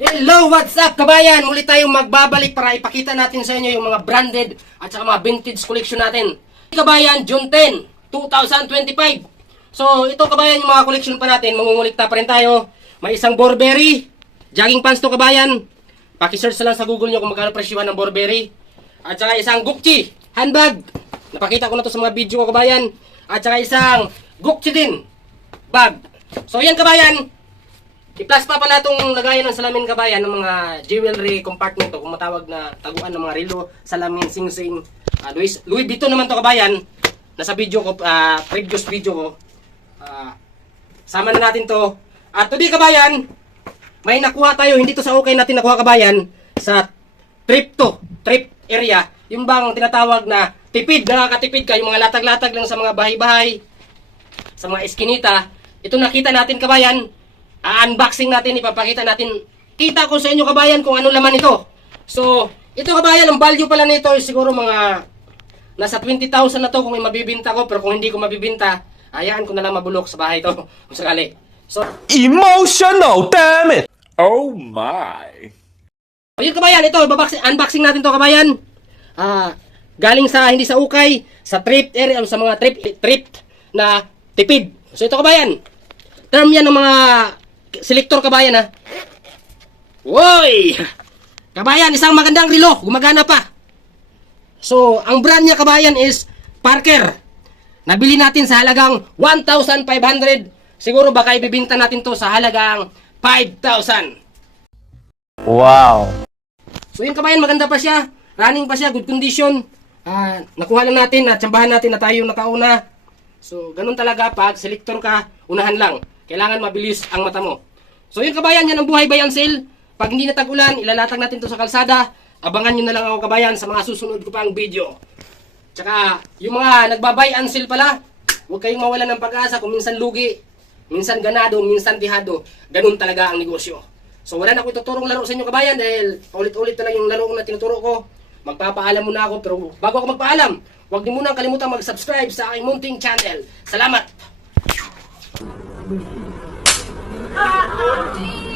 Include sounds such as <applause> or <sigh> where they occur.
Hello, what's up kabayan? Muli tayong magbabalik para ipakita natin sa inyo yung mga branded at saka mga vintage collection natin. Kabayan, June 10, 2025. So, ito kabayan yung mga collection pa natin. Mangungulikta pa rin tayo. May isang Burberry. Jogging pants to kabayan. Pakisearch na lang sa Google nyo kung magkano presyuhan ng Burberry. At saka isang Gucci handbag. Napakita ko na to sa mga video ko kabayan. At saka isang Gucci din bag. So, yan kabayan. I-plus pa pala itong lagayan ng salamin kabayan ng mga jewelry compartment o kung matawag na taguan ng mga relo, salamin, sing-sing. Ah, Louis, Louis Vuitton naman to kabayan. Nasa video ko, ah, previous video ko. Ah, sama na natin to. At today kabayan, may nakuha tayo, hindi to sa okay natin nakuha kabayan, sa trip to, trip area. Yung bang tinatawag na tipid, nakakatipid ka, yung mga latag-latag lang sa mga bahay-bahay, sa mga eskinita. Ito nakita natin kabayan, unboxing natin, ipapakita natin. Kita ko sa inyo kabayan kung ano laman ito. So, ito kabayan, ang value pala nito is siguro mga nasa 20,000 na to kung may mabibinta ko. Pero kung hindi ko mabibinta, hayaan ko na lang mabulok sa bahay to <laughs> kung sakali. So, Emotional, damn it! Oh my. Ayun kabayan, ito, unboxing natin to kabayan. Ah, galing sa hindi sa ukay, sa trip area, sa mga trip trip na tipid. So ito kabayan. Term yan ng mga selector kabayan ha. Woy! Kabayan, isang magandang relo, gumagana pa. So, ang brand niya kabayan is Parker. Nabili natin sa halagang 1,500. Siguro baka ibibinta natin to sa halagang 5,000. Wow. So yun kabayan, maganda pa siya. Running pa siya, good condition. Ah, nakuha lang natin, natsambahan natin na tayo nakauna. So, ganun talaga pag selector ka, unahan lang. Kailangan mabilis ang mata mo. So yun kabayan, yan ang buhay bayan sale. Pag hindi na tag-ulan, ilalatag natin to sa kalsada. Abangan nyo na lang ako kabayan sa mga susunod ko pang video. Tsaka, yung mga nagbabay and sale pala, huwag kayong mawala ng pag-asa kung minsan lugi, minsan ganado, minsan dihado. Ganun talaga ang negosyo. So wala na ako ituturong laro sa inyo kabayan dahil ulit-ulit na lang yung laro na tinuturo ko. Magpapaalam muna ako pero bago ako magpaalam, huwag niyo muna kalimutan mag-subscribe sa aking munting channel. Salamat! Beijo. Ah,